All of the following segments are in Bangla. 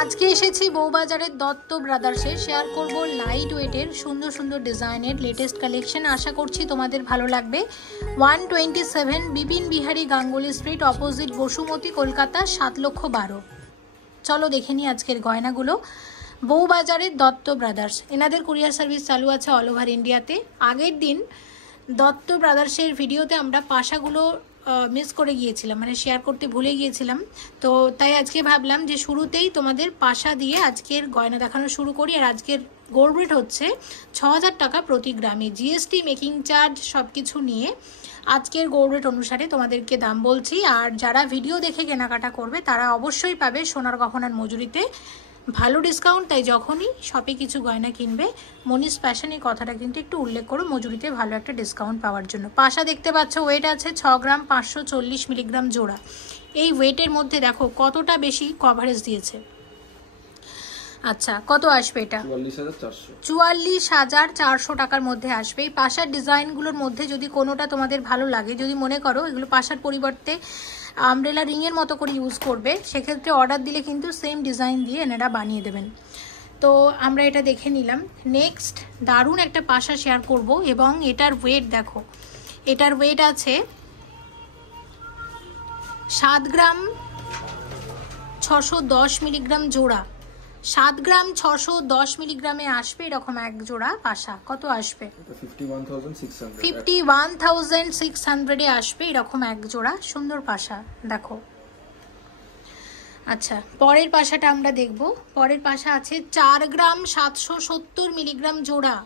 আজকে এসেছি বউবাজারের দত্ত ব্রাদার্সে, শেয়ার করব লাইট ওয়েটের সুন্দর সুন্দর ডিজাইনের লেটেস্ট কালেকশন। আশা করছি তোমাদের ভালো লাগবে। 127 বিপিন বিহারী গাঙ্গুলি স্ট্রিট, অপোজিট বসুমতী, কলকাতা 7,12,000। চলো দেখে নিই আজকের গয়নাগুলো। বউবাজারের দত্ত ব্রাদার্স, এনাদের কুরিয়ার সার্ভিস চালু আছে অল ওভার ইন্ডিয়াতে। আগের দিন দত্ত ব্রাদার্সের ভিডিওতে আমরা পাশাগুলো মিস করে গিয়েছিলাম, মানে শেয়ার করতে ভুলে গিয়েছিলাম। তো তাই আজকে ভাবলাম যে শুরুতেই তোমাদের পাশা দিয়ে আজকের গয়না দেখানো শুরু করি। আর আজকের গোল্ড রেট হচ্ছে 6,000 টাকা প্রতি গ্রামে, জিএসটি মেকিং চার্জ সব কিছু নিয়ে আজকের গোল্ড রেট অনুসারে তোমাদেরকে দাম বলছি। আর যারা ভিডিও দেখে কেনাকাটা করবে তারা অবশ্যই পাবে সোনার গহনার মজুরিতে ভালো ডিসকাউন্ট। তাই যখনই শপে কিছু গয়না কিনবে মনিস ফ্যাশন এই কথাটা কিন্তু একটু উল্লেখ করো, মজুরিতে ভালো একটা ডিসকাউন্ট পাওয়ার জন্য। পাশা দেখতে পাচ্ছ, ওয়েট আছে 6 গ্রাম 540 মিলিগ্রাম জোড়া। এই ওয়েটের মধ্যে দেখো কতটা বেশি কভারেজ দিয়েছে। আচ্ছা, কত আসবে এটা? 44,400 টাকার মধ্যে আসবে। এই পাশার ডিজাইনগুলোর মধ্যে যদি কোনোটা তোমাদের ভালো লাগে, যদি মনে করো এগুলো পাশার পরিবর্তে আমব্রেলা রিংয়ের মতো করে ইউজ করবে, সেক্ষেত্রে অর্ডার দিলে কিন্তু সেম ডিজাইন দিয়ে এনারা বানিয়ে দেবেন। তো আমরা এটা দেখে নিলাম। নেক্সট দারুণ একটা পাশা শেয়ার করব, এবং এটার ওয়েট দেখো, এটার ওয়েট আছে 7 গ্রাম 610 মিলিগ্রাম জোড়া। 7 গ্রাম 610 মিলিগ্রামে আসবে এরকম এক জোড়া পাশা। কত আসবে? 51,600 আসবে এরকম এক জোড়া সুন্দর পাশা। দেখো, আচ্ছা পরের পাশাটা আমরা দেখব। পরের পাশা আছে 4 গ্রাম 770 মিলিগ্রাম জোড়া।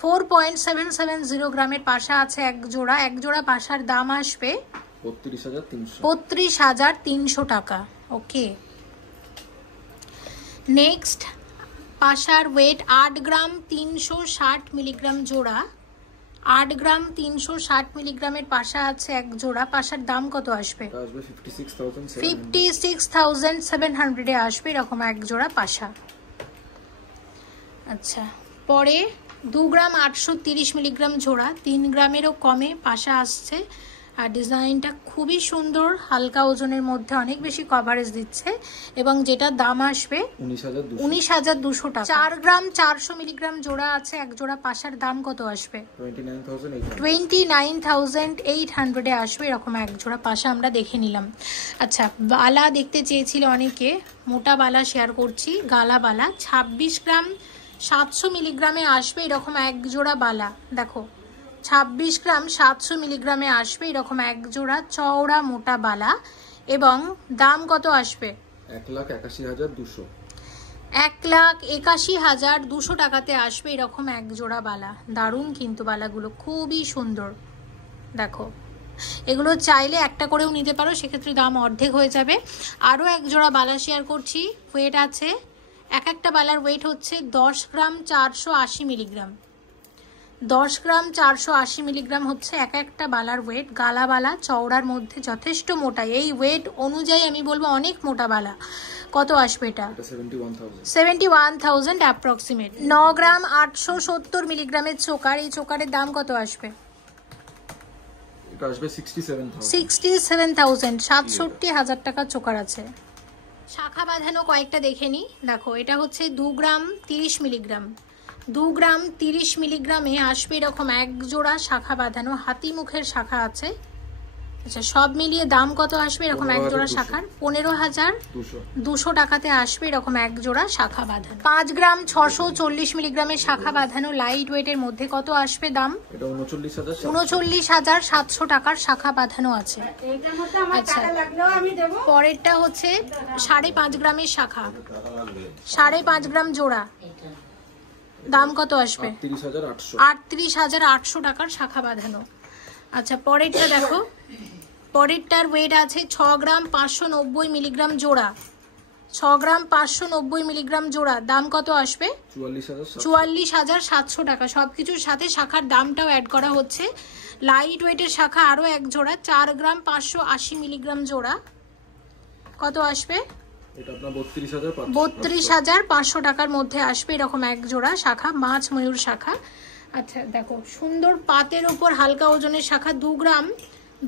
4.770 গ্রামের পাশা আছে এক জোড়া। এক জোড়া পাশার দাম আসবে 32,300 টাকা। ওকে, নেক্সট পাশার ওয়েট 8 গ্রাম 360 মিলিগ্রাম জোড়া। 8 গ্রাম 360 মিলিগ্রামের পাশা আছে এক জোড়া। পাশার দাম কত আসবে? 56,700 আসবে এরকম এক জোড়া পাশা। আচ্ছা, পরে 2 গ্রাম 830 মিলিগ্রাম জোড়া। 3 গ্রামেরও কমে পাশা আসছে। আর ডিজাইনটা খুবই সুন্দর, হালকা ওজনের মধ্যে অনেক বেশি কভারেজ দিচ্ছে, এবং যেটার দাম আসবে 19,200 টাকা। 4 গ্রাম 400 মিলিগ্রাম জোড়া আছে এক জোড়া। পাশার দাম কত আসবে? 29,800 আসবে এরকম এক জোড়া পাশা আমরা দেখে নিলাম। আচ্ছা, বালা দেখতে চেয়েছিল অনেকে, মোটা বালা শেয়ার করছি। গালা বালা 26 গ্রাম 700 মিলিগ্রামে আসবে এরকম এক জোড়া বালা। দেখো, 26 গ্রাম 700 মিলিগ্রামে আসবে এরকম এক জোড়া চওড়া মোটা বালা, এবং দাম কত আসবে? 1,81,200। 1,81,200 টাকাতে আসবে এরকম এক জোড়া বালা। দারুণ কিন্তু বালাগুলো খুবই সুন্দর। দেখো, এগুলো চাইলে একটা করেও নিতে পারো, সেক্ষেত্রে দাম অর্ধেক হয়ে যাবে। আরও এক জোড়া বালা শেয়ার করছি। ওয়েট আছে, এক একটা বালার ওয়েট হচ্ছে 10 গ্রাম 480 মিলিগ্রাম। 10 গ্রাম 480 মিলিগ্রাম হচ্ছে এক একটা বালার ওয়েট। গালা বালা চওড়ার মধ্যে যথেষ্ট মোটা, এই ওয়েট অনুযায়ী আমি বলবো অনেক মোটা বালা। কত আসবে এটা? 71,000 অ্যাপ্রক্সিমেট। 9 গ্রাম 870 মিলিগ্রামের চোকার। এই চোকারের দাম কত আসবে? এটা আসবে 67,000। 67,000 টাকা চোকার আছে। শাখা বাঁধানো কয়েকটা দেখে নি। দেখো, এটা হচ্ছে 2 গ্রাম 30 মিলিগ্রাম। 2 গ্রাম 30 মিলিগ্রামে আসবে এরকম এক জোড়া শাখা বাঁধানো, হাতি মুখের শাখা আছে। আচ্ছা, সব মিলিয়ে দাম কত আসবে এরকম এক জোড়া শাখার? 15,200 টাকাতে আসবে এরকম এক জোড়া শাখা বাঁধানো। 5 গ্রাম 640 মিলিগ্রামের শাখা বাঁধানো লাইট ওয়েটের মধ্যে কত আসবে দাম? 39,700 টাকার শাখা বাঁধানো আছে। আচ্ছা, পরেরটা হচ্ছে 5.5 গ্রামের শাখা, 5.5 গ্রাম জোড়া। দাম কত আসবে? 38,800 টাকার শাখা বাঁধানো। আচ্ছা, পরেরটা দেখো, পরেরটার ওয়েট আছে 6 গ্রাম 590 মিলিগ্রাম জোড়া। 6 গ্রাম 590 মিলিগ্রাম জোড়া। দাম কত আসবে? 44,700 টাকা। সবকিছুর সাথে শাখার দামটাও অ্যাড করা হচ্ছে। লাইট ওয়েটের শাখা আরও এক জোড়া, 4 গ্রাম 580 মিলিগ্রাম জোড়া। কত আসবে? এটা আপনার 32,500 টাকার মধ্যে আসবে এরকম এক জোড়া শাখা, মাছ ময়ূর শাখা। আচ্ছা দেখো সুন্দর পাতের ওপর হালকা ওজনের শাখা 2 গ্রাম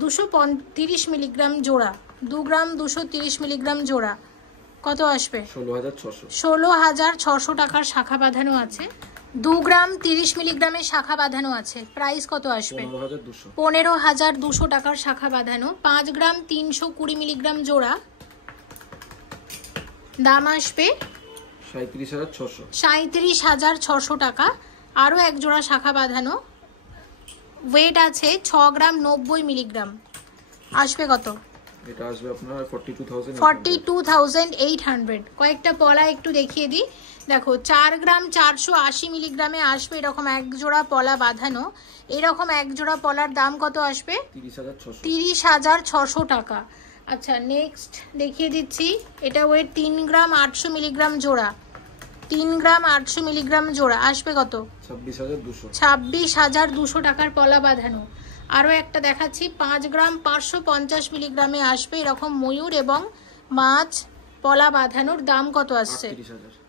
230 মিলিগ্রাম জোড়া, 2 গ্রাম 230 মিলিগ্রাম জোড়া, কত আসবে? 16,600 টাকার শাখা বাঁধানো আছে। 2 গ্রাম 30 মিলিগ্রামের শাখা বাঁধানো আছে, প্রাইস কত আসবে? 15,200 টাকার শাখা বাঁধানো। 5 গ্রাম 320 মিলিগ্রাম জোড়া, দাম আসবে 37,600 টাকা। আরও এক জোড়া শাখা বাঁধানো, ওয়েট আছে 6 গ্রাম 90 মিলিগ্রাম, আসবে কত? এটা আসবে আপনার 42,800। কয়েকটা পলা একটু দেখিয়ে দিই। দেখো 4 গ্রাম 480 মিলিগ্রামে আসবে এরকম এক জোড়া পলা বাঁধানো। এরকম এক জোড়া পলার দাম কত আসবে? 30,600 টাকা। আচ্ছা নেক্সট দেখিয়ে দিচ্ছি, এটা ওয়েট 3 গ্রাম 800 মিলিগ্রাম জোড়া, 3 গ্রাম 800 মিলিগ্রাম জোড়া, আসবে কত? 26,200 টাকার পলা বাঁধানো। আরও একটা দেখাচ্ছি, 5 গ্রাম 550 মিলিগ্রামে আসবে এরকম ময়ূর এবং মাছ পলা বাঁধানোর, দাম কত আসছে?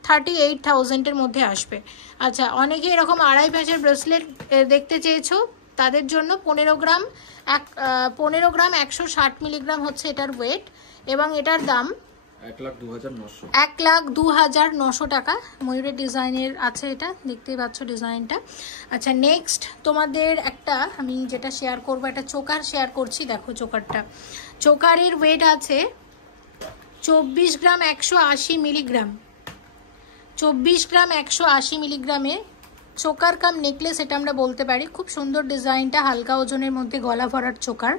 38,000-এর মধ্যে আসবে। আচ্ছা অনেকে এরকম আড়াই ভাঁজের ব্রেসলেট দেখতে চেয়েছো, তাদের জন্য 15 গ্রাম 160 মিলিগ্রাম হচ্ছে এটার ওয়েট এবং এটার দাম 1,02,900 টাকা। ময়ূরের ডিজাইনের আছে, এটা দেখতেই পাচ্ছ ডিজাইনটা। আচ্ছা নেক্সট তোমাদের একটা আমি যেটা শেয়ার করবো, একটা চোকার শেয়ার করছি। দেখো চোকারটা, চোকারের ওয়েট আছে 24 গ্রাম 180 মিলিগ্রাম, 24 গ্রাম 180 মিলিগ্রামে চোকার কাম নেকলেস এটা আমরা বলতে পারি। খুব সুন্দর ডিজাইনটা, হালকা ওজনের মধ্যে গলা ভরার চোকার।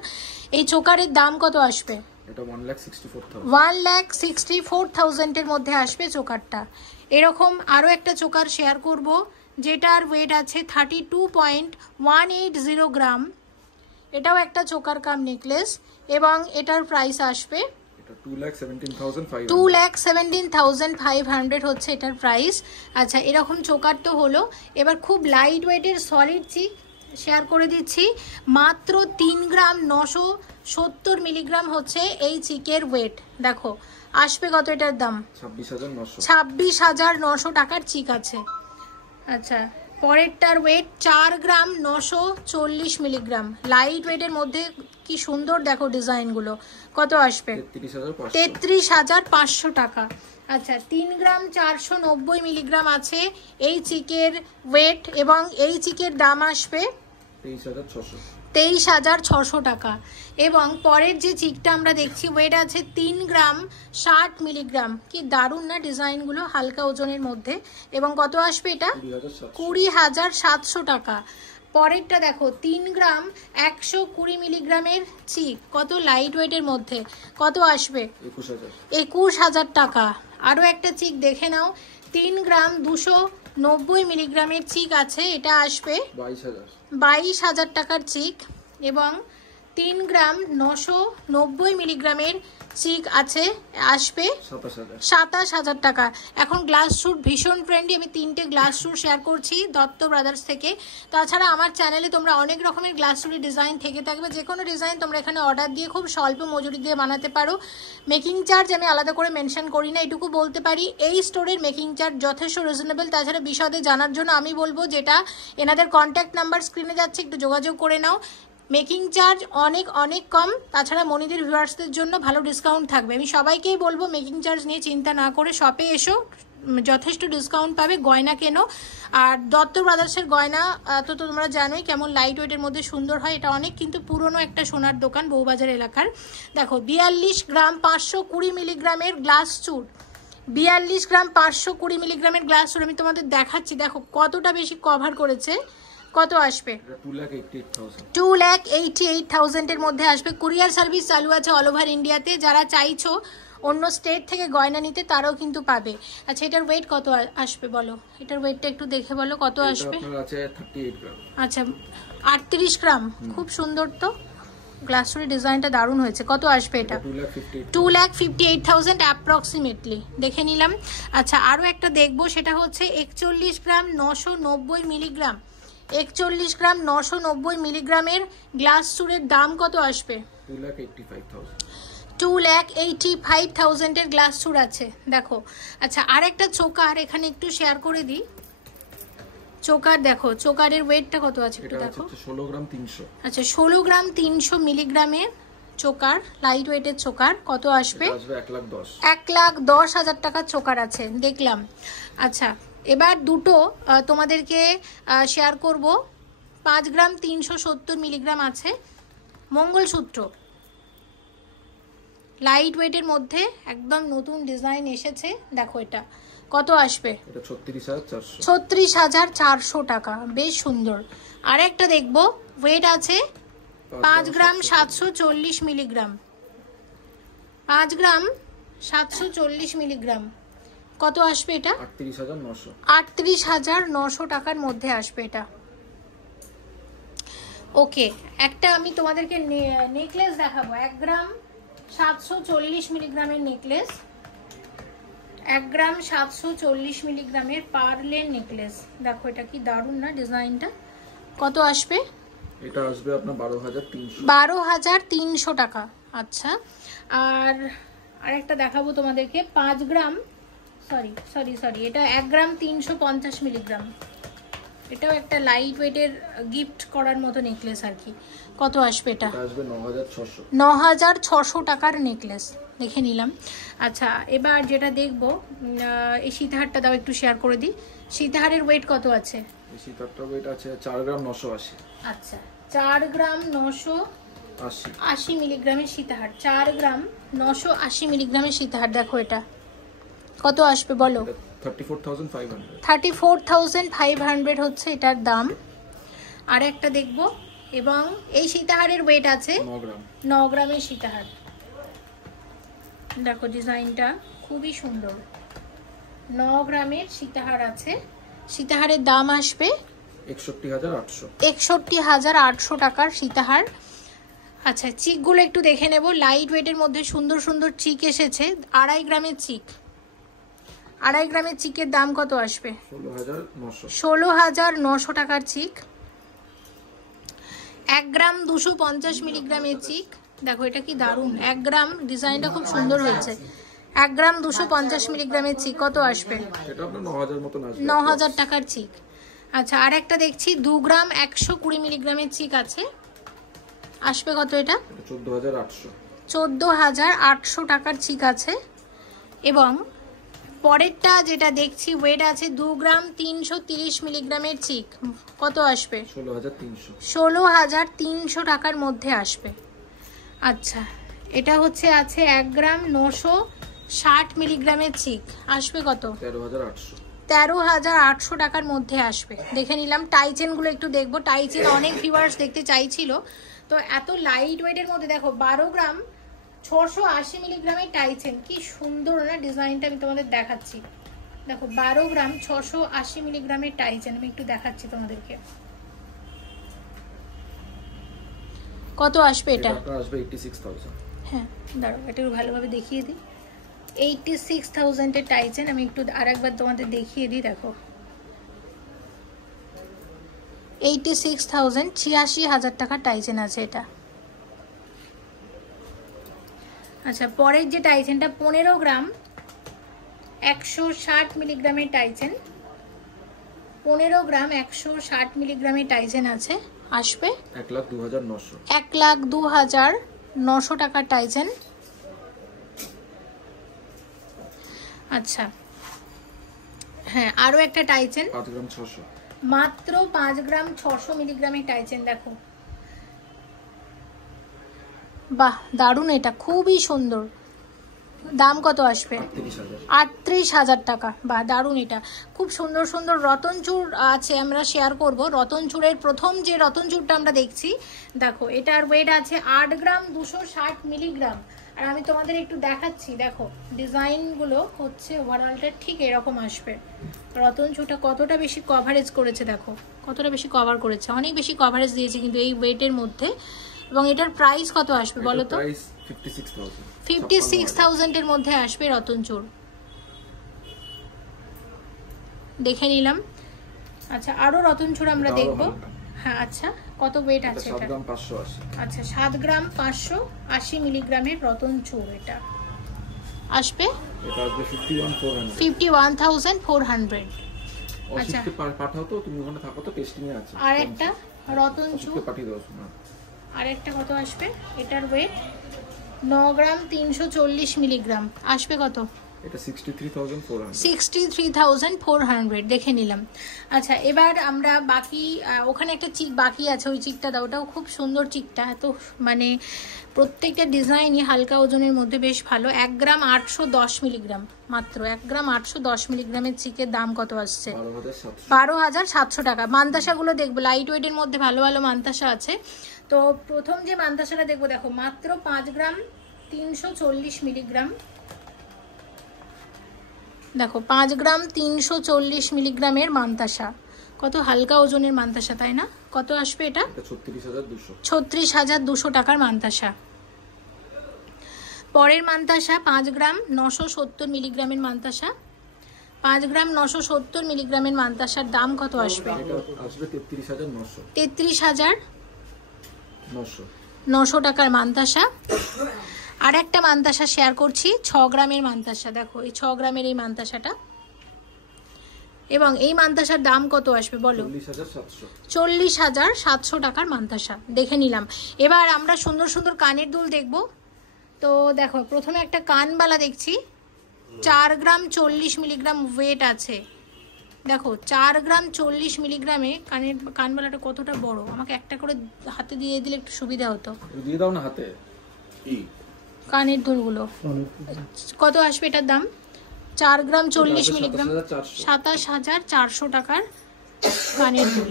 এই চোকারের দাম কত আসবে? এটা 1,64,000 1,64,000-এর মধ্যে আসবে চোকারটা। এরকম আরও একটা চোকার শেয়ার করব যেটার ওয়েট আছে 32.180 গ্রাম। এটাও একটা চোকার কাম নেকলেস এবং এটার প্রাইস আসবে 2,17,500 হচ্ছে এটার প্রাইস। আচ্ছা এরকম চোকার তো হলো, এবার খুব লাইট ওয়েটের সলিড চিক শেয়ার করে দিচ্ছি। মাত্র 3 গ্রাম 970 মিলিগ্রাম হচ্ছে এই চিকের ওয়েট। দেখো আসবে কত এটার দাম? 26,900 টাকার চিক আছে। আচ্ছা পরেরটার ওয়েট 4 গ্রাম 940 মিলিগ্রাম, লাইট ওয়েটের মধ্যে কি সুন্দর দেখো ডিজাইনগুলো, কত আসবে? 33,500 টাকা। আচ্ছা 3 গ্রাম 490 মিলিগ্রাম আছে এই চিকের ওয়েট এবং এই চিকের দাম আসবে 23,600 টাকা। এবং পরের যে চিকটা আমরা দেখছি ওয়েট আছে 3 গ্রাম 60 মিলিগ্রাম। কি দারুণ না ডিজাইনগুলো, হালকা ওজনের মধ্যে, এবং কত আসবে এটা? 20,700 টাকা। পরেরটা দেখো 3 গ্রাম 120 মিলিগ্রামের চিক, কত লাইট ওয়েটের মধ্যে, কত আসবে? 21,000 টাকা। আরও একটা চিক দেখে নাও, 3 গ্রাম 290 মিলিগ্রামের চিক আছে, এটা আসবে 22,000 টাকার চিক। এবং 3 গ্রাম 990 মিলিগ্রামের চিক আছে, আসবে 27,000 টাকা। এখন গ্লাস স্যুট ভীষণ ট্রেন্ডি, আমি 3টে গ্লাস স্যুট শেয়ার করছি দত্ত ব্রাদার্স থেকে। তাছাড়া আমার চ্যানেলে তোমরা অনেক রকমের গ্লাস স্যুটের ডিজাইন থেকে থাকবে, যে কোনো ডিজাইন তোমরা এখানে অর্ডার দিয়ে খুব স্বল্প মজুরি দিয়ে বানাতে পারো। মেকিং চার্জ আমি আলাদা করে মেনশন করি না, এটুকু বলতে পারি এই স্টোরের মেকিং চার্জ যথেষ্ট রিজনেবল। তাছাড়া বিশদে জানার জন্য আমি বলবো যেটা এনাদের কন্ট্যাক্ট নাম্বার স্ক্রিনে যাচ্ছে, একটু যোগাযোগ করে নাও। মেকিং চার্জ অনেক অনেক কম, তাছাড়া মনিদের ভিউয়ার্সদের জন্য ভালো ডিসকাউন্ট থাকবে। আমি সবাইকেই বলবো মেকিং চার্জ নিয়ে চিন্তা না করে শপে এসো, যথেষ্ট ডিসকাউন্ট পাবে, গয়না কেনো। আর দত্ত ব্রাদার্সের গয়না তো তোমরা জানোই কেমন লাইট ওয়েটের মধ্যে সুন্দর হয়। এটা অনেক কিন্তু পুরনো একটা সোনার দোকান বউবাজার এলাকার। দেখো 42 গ্রাম 520 মিলিগ্রামের গ্লাস চুর, 42 গ্রাম 520 মিলিগ্রামের গ্লাস চুর আমি তোমাদের দেখাচ্ছি। দেখো কতটা বেশি কভার করেছে, কত আসবে? 2,88,000-এর মধ্যে আসবে। কুরিয়ার সার্ভিস চালু আছে অল ওভার ইন্ডিয়াতে। যারা চাইছো অন্য স্টেট থেকে গয়না নিতে তারাও কিন্তু পাবে। আচ্ছা এটার ওয়েট কত আসবে বলো? এটার ওয়েটটা একটু দেখে বলো কত আসবে? আচ্ছা 38 গ্রাম, খুব সুন্দর তো গ্লাস চুরির ডিজাইনটা দারুণ হয়েছে। কত আসবে এটা? 2,58,000 অ্যাপ্রক্সিমেটলি, দেখে নিলাম। আচ্ছা আরও একটা দেখবো, সেটা হচ্ছে 41 গ্রাম 990 মিলিগ্রাম, 41 গ্রাম 990 মিলিগ্রামের গ্লাস চুরের দাম কত আসবে? 2,85,000-এর গ্লাস চুর আছে। দেখো আচ্ছা আরেকটা চোকার এখানে একটু শেয়ার করে দিই। চোকার দেখো, চোকারের ওয়েটটা কত আছে একটু দেখো। 16 গ্রাম 300। আচ্ছা 16 গ্রাম 300 মিলিগ্রামের চোকার, লাইট ওয়েটের চোকার, কত আসবে? 1,10,000 টাকার চোকার আছে দেখলাম। আচ্ছা এবার দুটো তোমাদেরকে শেয়ার করব। 5 গ্রাম 370 মিলিগ্রাম আছে মঙ্গলসূত্র, লাইট ওয়েটের মধ্যে একদম নতুন ডিজাইন এসেছে। দেখো এটা কত আসবে? এটা 36,400। 36,400 টাকা, বেশ সুন্দর। আর একটা দেখবো, ওয়েট আছে 5 গ্রাম 740 মিলিগ্রাম, 5 গ্রাম 740 মিলিগ্রাম, কত আসবে এটা? 38,900। 38,900 টাকার মধ্যে আসবে এটা। ওকে, একটা আমি তোমাদেরকে নেকলেস দেখাবো, 1 গ্রাম 740 মিলিগ্রামের নেকলেস, 1 গ্রাম 740 মিলিগ্রামের পার্লের নেকলেস। দেখো এটা কি দারুণ না ডিজাইনটা, কত আসবে? এটা আসবে আপনার 12,300। 12,300 টাকা। আচ্ছা আর আরেকটা দেখাবো তোমাদেরকে, 5 গ্রাম সরি এটা 1 গ্রাম 350 মিলিগ্রাম, এটাও একটা লাইট ওয়েটের গিফট করার মতো নেকলেস আর কি। কত আসবে এটা? আসবে 9,600। 9,600 টাকার নেকলেস, দেখে নিলাম। আচ্ছা এবার যেটা দেখবো, এই সীতাহারটা দাও একটু শেয়ার করে দিই। সীতাহারের ওয়েট কত আছে? এই সীতাহারটার ওয়েট আছে 4 গ্রাম 980। আচ্ছা 4 গ্রাম 980 মিলিগ্রামের সীতাহার, 4 গ্রাম 980 মিলিগ্রামের সীতাহার। দেখো এটা কত আসবে বলো? 34,500। 34,500 হচ্ছে এটার দাম। আর একটা দেখবো, এবং এই সীতাহারের ওয়েট আছে 9 গ্রামের সীতাহার। দেখো ডিজাইনটা খুবই সুন্দর, 9 গ্রামের সীতাহার আছে। সীতাহারের দাম আসবে 61,800। 61,800 টাকার সীতাহার। আচ্ছা চিকগুলো একটু দেখে নেব, লাইট ওয়েটের মধ্যে সুন্দর সুন্দর চিক এসেছে। 2.5 গ্রামের চিক, 2.5 গ্রামের চিকের দাম কত আসবে? 16,900 টাকার চিক। 1 গ্রাম 250 মিলিগ্রামের চিক, দেখো এটা কি দারুণ, 1 গ্রাম, ডিজাইনটা খুব সুন্দর হয়েছে। 1 গ্রাম 250 মিলিগ্রামের চিক, কত আসবে? এটা আপনার 9,000 মতন আসবে। 9,000 টাকার চিক। আচ্ছা আর একটা দেখছি 2 গ্রাম 120 মিলিগ্রামের চিক আছে, আসবে কত এটা? 14,800। 14,800 টাকার চিক আছে। এবং পরেরটা যেটা দেখছি, ওয়েট আছে 2 গ্রাম 330 মিলিগ্রামের চিক, কত আসবে? 16,300। 16,300 টাকার মধ্যে আসবে। আচ্ছা এটা হচ্ছে আছে 1 গ্রাম 960 মিলিগ্রামের চিক, আসবে কত? 13,800। 13,800 টাকার মধ্যে আসবে। দেখে নিলাম। টাইচেনগুলো একটু দেখবো, টাইচেন অনেক ভিউয়ার্স দেখতে চাইছিল, তো এত লাইট ওয়েটের মধ্যে দেখো 12 গ্রাম 680 মিলিগ্রামের টাইচেন, কি সুন্দর না ডিজাইনটা, আমি তোমাদের দেখাচ্ছি। দেখো 12 গ্রাম 680 মিলিগ্রামের টাইচেন, আমি একটু দেখাচ্ছি তোমাদেরকে। কত আসবে এটা? আসবে 86,000। হ্যাঁ দাঁড়াও এটা একটু ভালোভাবে দেখিয়ে দিই। 86,000 এর টাইচেন, আমি একটু আরেকবার তোমাদের দেখিয়ে দিই। দেখো 86,000, 86,000 টাকার টাইচেন আছে এটা। আচ্ছা পরের যে টাইচেনটা 15 গ্রাম 160 মিলিগ্রামের টাইচেন, 15 গ্রাম 160 মিলিগ্রামের টাইচেন আছে, আসবে 1,02,900। 1,02,900 টাকার টাইচেন। আচ্ছা হ্যাঁ আরো একটা টাইচেন 5 গ্রাম 600, মাত্র 5 গ্রাম 600 মিলিগ্রামের টাইচেন। দেখো বাহ দারুণ, এটা খুবই সুন্দর। দাম কত আসবে? 38,000 টাকা। বাহ দারুণ, এটা খুব সুন্দর সুন্দর রতনচুর আছে, আমরা শেয়ার করব। রতনচুরের প্রথম যে রতনচুরটা আমরা দেখছি, দেখো এটার ওয়েট আছে 8 গ্রাম 260 মিলিগ্রাম। আর আমি তোমাদের একটু দেখাচ্ছি, দেখো ডিজাইনগুলো হচ্ছে ওভারঅলটা ঠিক এরকম আসবে। রতনচুরটা কতটা বেশি কভারেজ করেছে, দেখো কতটা বেশি কভার করেছে, অনেক বেশি কভারেজ দিয়েছে কিন্তু এই ওয়েটের মধ্যে। এবং এটার প্রাইস কত আসবে বলো তো? 56,000 এর মধ্যে আসবে রতনচুর। দেখে নিলাম। আচ্ছা আরো রতনচুর আমরা দেখব। হ্যাঁ আচ্ছা কত ওয়েট আছে এটা? 7 গ্রাম 580। আচ্ছা 7 গ্রাম 580 মিলিগ্রামের রতনচুর এটা আসবে। এটা আসবে 51,400। 51,400। অসিতকে পাঠাও তো, তুমি ওখানে থাকো তো, টেস্টিং এ আছে। আর একটা রতন চু, অসিতকে পাঠিয়ে দাও না। আর একটা কত আসবে? এটার ওয়েট 9 গ্রাম 340 মিলিগ্রাম, আসবে কত? এটা 63400। 63400 দেখে নিলাম। আচ্ছা, এবার আমরা বাকি ওখানে একটা চিক বাকি আছে, ওই চিকটা দাও, ওটাও খুব সুন্দর চিকটা, এত মানে প্রত্যেকটা ডিজাইনই হালকা ওজনের মধ্যে বেশ ভালো। 1 গ্রাম 810 মিলিগ্রাম, মাত্র 1 গ্রাম 810 মিলিগ্রামের চিকের দাম কত আসছে? 12700 টাকা। মান্তাসাগুলো দেখবো, লাইট ওয়েটের মধ্যে ভালো ভালো মান্তাসা আছে। তো প্রথম যে মান্তাসাটা দেখবো, দেখো মাত্র 5 গ্রাম 340 মিলিগ্রাম, দেখো 5 গ্রাম 340 মিলিগ্রামের মান্তাসা, কত হালকা ওজনের মান্তাসা, তাই না? কত আসবে এটা? 36200 টাকার মান্তাসা। পরের মান্তাসা 5 গ্রাম 970 মিলিগ্রামের মান্তাসা, 5 গ্রাম 970 মিলিগ্রামের মান্তাসার দাম কত আসবে? আসবে 33900। 33900 টাকার মান্তাসা। আর একটা মান্তাসা শেয়ার করছি, 6 গ্রামের মান্তাসা, দেখো এই 6 গ্রামের এই মান্তাসাটা, এবং এই মান্তাসার দাম কত আসবে বলো? 40700 টাকার মান্তাসা দেখে নিলাম। এবার আমরা সুন্দর সুন্দর কানের দুল দেখব। তো দেখো প্রথমে একটা কানবালা দেখছি, 4 গ্রাম 40 মিলিগ্রাম ওয়েট আছে, দেখো 4 গ্রাম 40 মিলিগ্রামে কানবালাটা কতটা বড়, আমাকে একটা করে হাতে দিয়ে দিলে একটু সুবিধা হতো। দিয়ে দাও না হাতে। কানের দুলগুলো কত আসবে এটার দাম? 4 গ্রাম 40 মিলিগ্রাম, 27400 টাকার কানের দুল,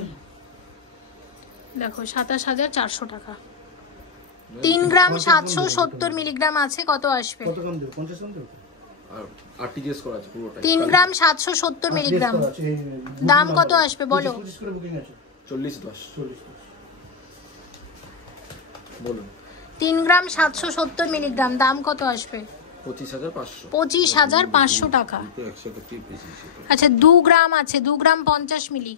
দেখো 27400 টাকা। 3 গ্রাম 770 মিলিগ্রাম আছে, কত আসবে? 3 গ্রাম 770 মিলিগ্রাম, দাম কত আসবে বলো? 3 গ্রাম 770 মিলিগ্রাম, দাম কত আসবে? 25500 টাকা। আচ্ছা 2 গ্রাম আছে, 2 গ্রাম 50 মিলি,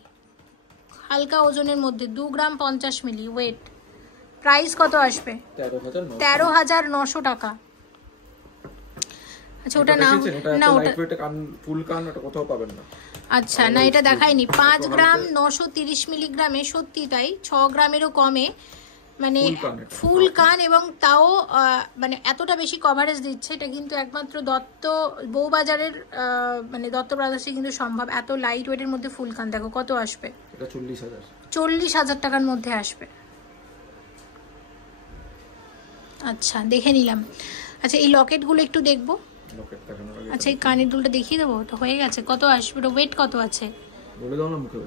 হালকা ওজনের মধ্যে 2 গ্রাম 50 মিলি ওয়েট, প্রাইস কত আসবে? 13900 টাকা। আচ্ছা ওটা না, না ওটা ফুল কান, ওটা কোথাও পাবেন না। আচ্ছা না, এটা দেখাইনি। 5 গ্রাম 930 মিলিগ্রামে, সত্যি তাই, 6 গ্রামেরও কমে, মানে ফুল কান, এবং তাও মানে এতটা বেশি কভারেজ দিচ্ছে, এটা কিন্তু একমাত্র দত্ত বউবাজারের মানে দত্ত ব্রাদার্সে কিন্তু সম্ভব, এত লাইট ওয়েটের মধ্যে ফুল কান। দেখো কত আসবে? এটা 40000 টাকার মধ্যে আসবে। আচ্ছা দেখে নিলাম। আচ্ছা এই লকেটগুলো একটু দেখবো। আচ্ছা এই কানের দুলটা দেখিয়ে দেবো তো, হয়ে গেছে। কত আসবে? ওয়েট কত আছে বলে দাও না মুখে।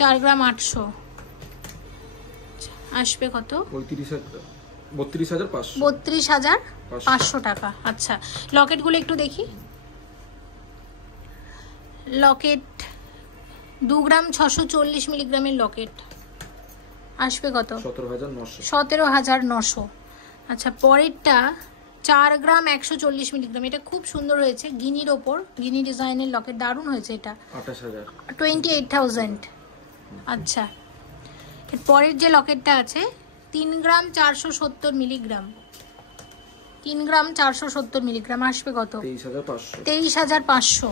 4 গ্রাম 800 আসবে কত? 32500 টাকা। আচ্ছা লকেটগুলো একটু দেখি। লকেট 2 গ্রাম 640 মিলিগ্রামের লকেট, আসবে কত? 17900। আচ্ছা পরেরটা 4 গ্রাম 140 মিলিগ্রাম, এটা খুব সুন্দর হয়েছে, গিনির ওপর, গিনি ডিজাইনের লকেট, দারুণ হয়েছে এটা, 28000। আচ্ছা পরের যে লকেটটা আছে 3 গ্রাম 470 মিলিগ্রাম, 3 গ্রাম 470 মিলিগ্রাম, আসবে কত? 23500।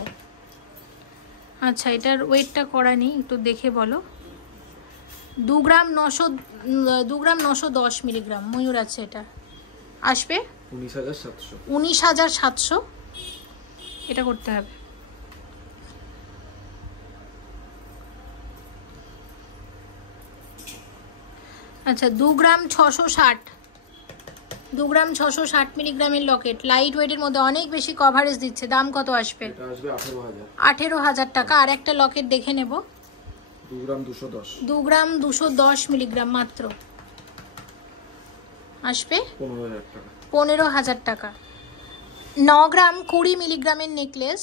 আচ্ছা এটার ওয়েটটা করা নেই, একটু দেখে বলো। 2 গ্রাম 910 মিলিগ্রাম ময়ূর আছে, এটা আসবে 19700। এটা করতে হবে। আচ্ছা 2 গ্রাম 660 মিলিগ্রামের লকেট, লাইট ওয়েটের মধ্যে অনেক বেশি কভারেজ দিচ্ছে, দাম কত আসবে? 18000 টাকা। আর একটা লকেট দেখে নেব, 2 গ্রাম 210 মিলিগ্রাম মাত্র, আসবে 15000 টাকা। 9 গ্রাম 20 মিলিগ্রামের নেকলেস,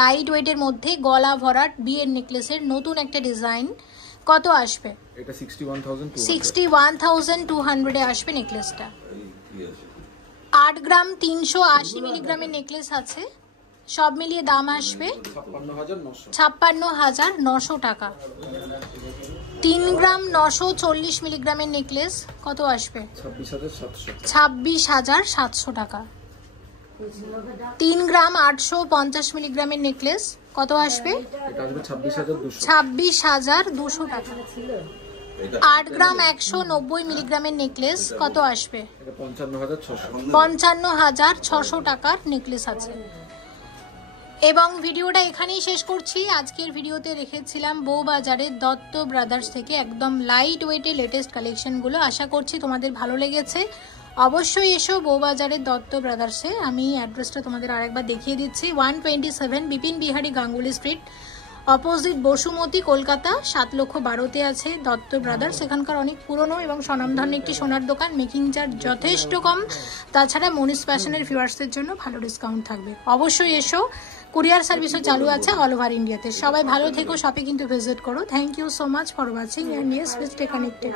লাইট ওয়েটের মধ্যে গলা ভরাট বিয়ের নেকলেসের নতুন একটা ডিজাইন, কত আসবে? এটা 61200 এ আসবে নেকলেসটা। 8 গ্রাম 380 মিলিগ্রামের নেকলেস আছে, সব মিলিয়ে দাম আসবে 56900 টাকা। 3 গ্রাম 940 মিলিগ্রামের নেকলেস, কত আসবে? 26700 টাকা। 3 গ্রাম 850 মিলিগ্রামের নেকলেস কত আসবে? এটা আসবে 26,200। 26,200 টাকা। 8 গ্রাম 190 মিলিগ্রামের নেকলেস কত আসবে? এটা 55,600। 55,600 টাকার নেকলেস আছে। এবং ভিডিওটা এখানেই শেষ করছি। আজকের ভিডিওতে রেখেছিলাম বউবাজারের দত্ত ব্রাদার্স থেকে একদম লাইট ওয়েটে লেটেস্ট কালেকশনগুলো। আশা করছি তোমাদের ভালো লেগেছে। অবশ্যই এসো বউবাজারের দত্ত ব্রাদার্সে। আমি অ্যাড্রেসটা তোমাদের আরেকবার দেখিয়ে দিচ্ছি। 127 বিপিন বিহারী গাঙ্গুলি স্ট্রিট, অপোজিট বসুমতী, কলকাতা 7,12,000-তে আছে দত্ত ব্রাদার্স। এখানকার অনেক পুরনো এবং স্বনামধন্য একটি সোনার দোকান। মেকিং চার্জ যথেষ্ট কম। তাছাড়া মনীষ ফ্যাশনের ভিউয়ার্সদের জন্য ভালো ডিসকাউন্ট থাকবে। অবশ্যই এসো। কুরিয়ার সার্ভিসও চালু আছে অল ওভার ইন্ডিয়াতে। সবাই ভালো থেকো, শপে কিন্তু ভিজিট করো। Thank you so much for watching and yes, please stay connected.